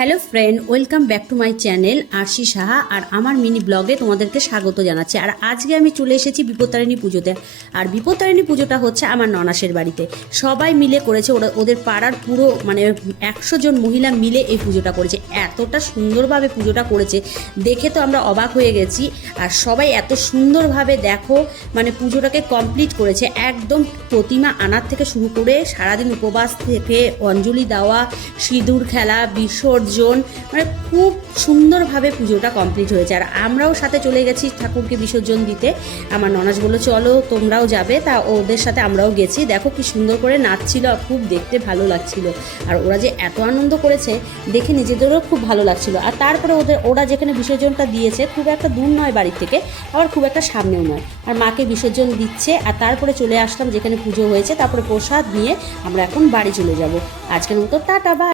Hello friend, welcome back to my channel Arshi Saha. আর আমার mini ব্লগে তোমাদেরকে স্বাগত জানাচ্ছি। আর আজকে আমি চলে এসেছি বিপত্তারিণী পুজোতে। আর বিপত্তারিণী পুজোটা হচ্ছে আমার ননাসের বাড়িতে, সবাই মিলে করেছে। ওদের পাড়ার পুরো 100 জন মহিলা মিলে এই পুজোটা করেছে। এতটা সুন্দরভাবে পুজোটা করেছে, দেখে তো আমরা অবাক হয়ে গেছি। আর সবাই এত সুন্দরভাবে দেখো পুজোটাকে কমপ্লিট করেছে। একদম প্রতিমা আনার থেকে শুরু করে সারাদিন উপবাস থেকে অঞ্জলি দেওয়া, সিঁদুর খেলা, বিসর্জন, খুব সুন্দরভাবে পুজোটা কমপ্লিট হয়েছে। আর আমরাও সাথে চলে গেছি ঠাকুরকে বিসর্জন দিতে। আমার ননাস বললো চলো তোমরাও যাবে, তা ওদের সাথে আমরাও গেছি। দেখো কি সুন্দর করে নাচছিল, খুব দেখতে ভালো লাগছিল। আর ওরা যে এত আনন্দ করেছে দেখে নিজেদেরও খুব ভালো লাগছিল। আর তারপরে ওরা যেখানে বিসর্জনটা দিয়েছে খুব একটা দূর নয় বাড়ির থেকে, আবার খুব একটা সামনেও নয়। আর মাকে বিসর্জন দিচ্ছে। আর তারপরে চলে আসলাম যেখানে পুজো হয়েছে, তারপরে প্রসাদ নিয়ে আমরা এখন বাড়ি চলে যাব। আজকের মতো টাটা, বাই।